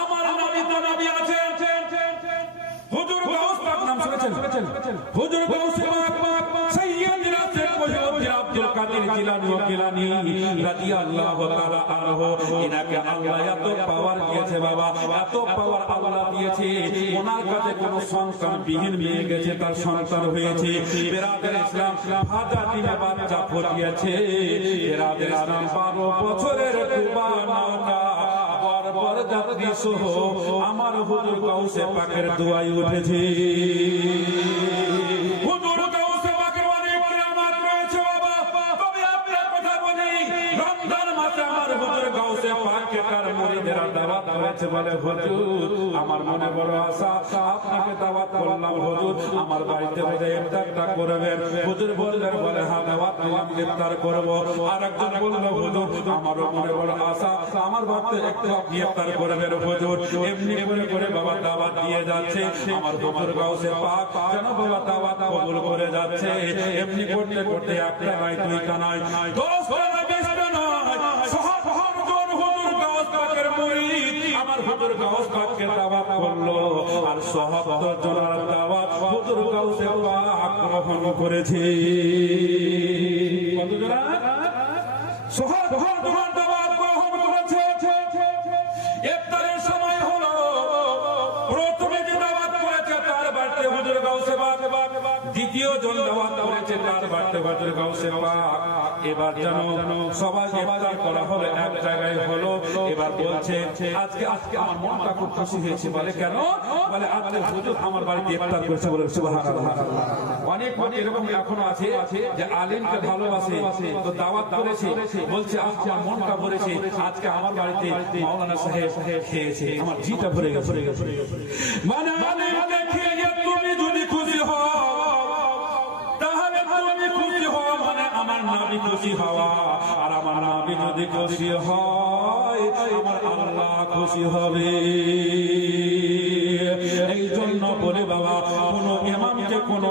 আমার নবী তো নবী আছে হুজুর গাউস পাক নাম শুনেছেন? হুজুর গাউস পাক সাইয়্যিদনা Sheikh Muhiuddin Abdul Qadir Jilani ও গিলানী রাদিয়াল্লাহু তাআলা আনহু। ইনাকে আল্লাহ এত পাওয়ার দিয়েছে বাবা এত পাওয়ার আল্লাহ দিয়েছে। ওনার কাছে কোনো সন্তান বিহীন মেয়ে গেছে তার সন্তান হয়েছে। বেরাদের ইসলাম দিনে বাচ্চা ফটিয়েছে। বেরাদের ইসলাম বারো বছরের কুবা নৌকা বর যাত্রী সহ আমার হুজুর গাউসে পাকের দুয়াই উঠেছে। তার মুরিদেরা দাওয়াত করেছে বলে হুজুর। আমার মনে বড় আশা, আপনাকে দাওয়াত করলাম হুজুর। আমার বাড়িতে বসে ইফতারটা করবেন হুজুর বললেন, বলে হ্যাঁ দাওয়াত নিলাম ইফতার করব। আর একজন বলল, হুজুর, আমারও মনে বড় আশা, আমার বাড়িতে একটু আপনি ইফতার করবেন হুজুর। এমনি করে করে বাবা দাওয়াত দিয়ে যাচ্ছে। আমার হুজুর গাউসে পাক, যেন বাবা দাওয়াত কবুল করে যাচ্ছে। এমনি করতে করতে একটা নাই, দুইটা নাই। দশ আমার হুজুর গাউস পাককে দাওয়াত করল, আর জনার দাওয়াত হুজুর গাউসে পাক গ্রহণ করেছে। কত জনা জনের দাওয়াত করেছে তার বাড়িতে হুজুর গাউসে পাক এবার যেন সবাই ইফতার করা হলো এক জায়গায় হলো, এবার বলছে, আজকে আজকে আমার মনটা খুব খুশি হয়েছে। বলে কেন? বলে, আজকে হুজুর আমার বাড়িতে ইফতার করেছে বলে সুবহানাল্লাহ। অনেক অনেক এরকম এখনও আছে যে আলিমকে ভালোবাসে, তো দাওয়াত করেছে। বলছে, আজকে আমার মনটা ভরেছে, আজকে আমার বাড়িতে মাওলানা সাহেব খেয়েছে। আমার জিটা ভরে গেছে। মানে আলিমকে খেয়ে তুমি যদি নাবি খুশি হওয়া, আর আমার নাবি যদি খুশি হয়, আমার আল্লাহ খুশি হবে। এই জন্য বলে বাবা, কোন ইমামকে, কোন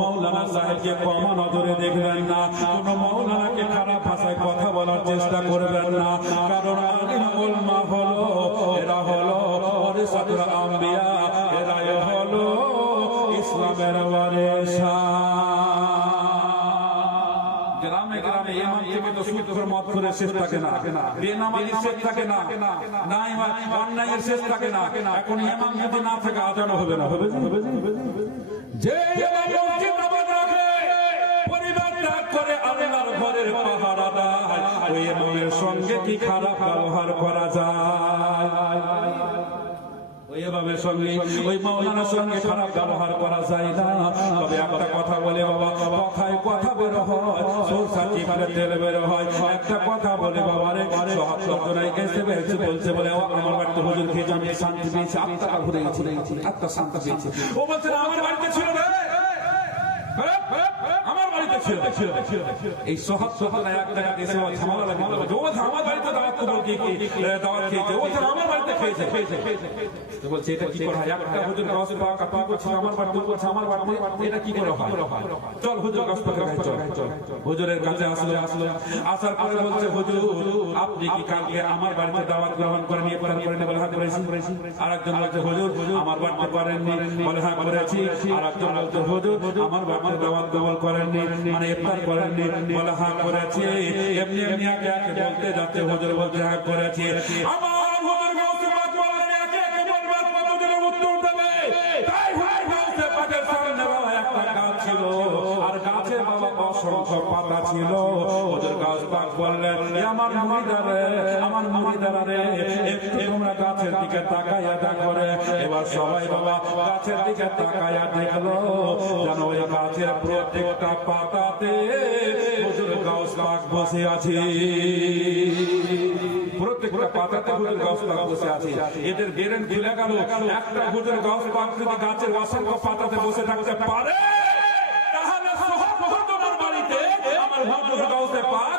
মৌলানা সাহেবকে কম নজরে দেখবেন না। কোন মৌলানাকে খারাপ ভাষায় কথা বলার চেষ্টা করবেন না। কারণ আলিম উলমা হলো এরা হলো ওরিসাতুল আম্বিয়া এরা হলো ইসলামের ওয়ারিসা গ্রামে গ্রামে ইমাম থেকে তো সুদ করে মত করে শেষ থাকে না। বেনামাজি শেষ থাকে না। নাই অন্যায়ের শেষ থাকে না। এখন ইমাম যদি না থাকে আজানো হবে না। হবে? যে পরিবার ত্যাগ করে আল্লাহর ঘরের পাহারা দেয় ওই ইমামের সঙ্গে কি খারাপ ব্যবহার করা যায়? ইমামের সঙ্গে ওই মাওলানার সঙ্গে খারাপ ব্যবহার করা যায় না। তবে একটা কথা বলে বাবা কথায় কথা বের হয় সরষা মানে তেল বের হয়। একটা কথা বলে বাবা রে সব জনাই এসে বলছে বলে আমার বাড়িতে হুজুর আমি শান্তি পেয়েছি আত্মা ঘুরে গেছে আত্মা শান্তি ও বলছে না, আমার বাড়িতে ছিল বাড়িতে ছিল এই সহাত্তর জনাই এক এসে ও ঝামেলা লাগে ও বলছে আমার বাড়িতে দাওয়াত কবুল কি দাওয়াত খেয়েছে? ও বলছে আমার বাড়িতে খেয়েছে। তো বলছে, এটা কি করা হয়? একটা হুজুর গাছ পাক আপনি করছেন আমার বাড়ি তুই করছে, আমার বাড়ি এটা কি করে হয়? চল হুজুর গাছ পাকের কাছে চল। হুজুরের কাছে আসলো। আসলো আসার পরে বলছে, হুজুর, আপনি কি কালকে আমার বাড়িতে দাওয়াত গ্রহণ করে নিয়ে পড়ান করে বলে হ্যাঁ করেছি। আর একজন বলছে, হুজুর, আমার বাড়িতে করেননি। বলে হ্যাঁ করেছি। আর একজন বলছে, হুজুর, আমার বাড়িতে দাওয়াত গ্রহণ করেননি। মানে ইফতার করেননি, বলে হ্যাঁ করেছি। এমনি এমনি একে একে বলতে যাতে হজর বলতে হ্যাঁ করেছি। আমার অসংখ্য পাতা ছিল। ওদের গাছ পাক বললেন আমার মুড়িদারে আমার মুড়িদারে একটু তোমরা গাছের দিকে তাকাইয়া দেখো রে। এবার সবাই বাবা গাছের দিকে তাকাইয়া দেখল, যেন ওই গাছের প্রত্যেকটা পাতাতে হুজুর গাছ পাক বসে আছে। প্রত্যেকটা পাতাতে হুজুর গাছ পাক বসে আছে। এদের বেরেন খুলে গেল একটা হুজুর গাছ পাক যদি গাছের অসংখ্য পাতাতে বসে থাকতে পারে তাহলে সহজ তোমার বাড়িতে আমার হুজুর গাছে পাক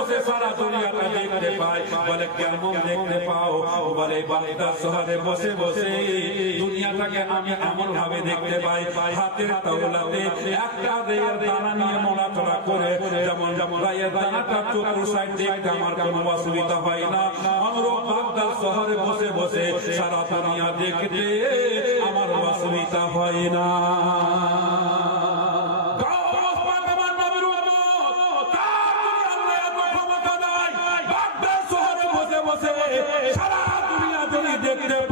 বসে সারা দুনিয়াটা দেখতে পাই। বলে, কেমন দেখতে পাও? বলে বাগদাদ শহরে বসে বসে দুনিয়াটাকে আমি এমন ভাবে দেখতে পাই। হাতের তাওলাতে একটা রেয়ের দানা নিয়ে নড়াচড়া করে, যেমন যেমন রায়ের দানাটা চতুর সাইড দেখতে আমার কোনো অসুবিধা হয় না। অনুরূপ বাগদাদ শহরে বসে বসে সারা দুনিয়া দেখতে আমার অসুবিধা হয় না। দেখতে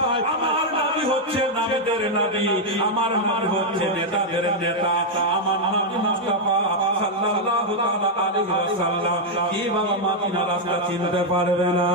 পাই। আমার নবী হচ্ছে নাবিদের নাবি আমার নবী হচ্ছে নেতাদের নেতা, আমার নবী মুস্তাফা সাল্লাল্লাহু তাআলা আলাইহি ওয়াসাল্লাম। কি বাবা মাদিনা রাস্তা চিনতে পারবে না।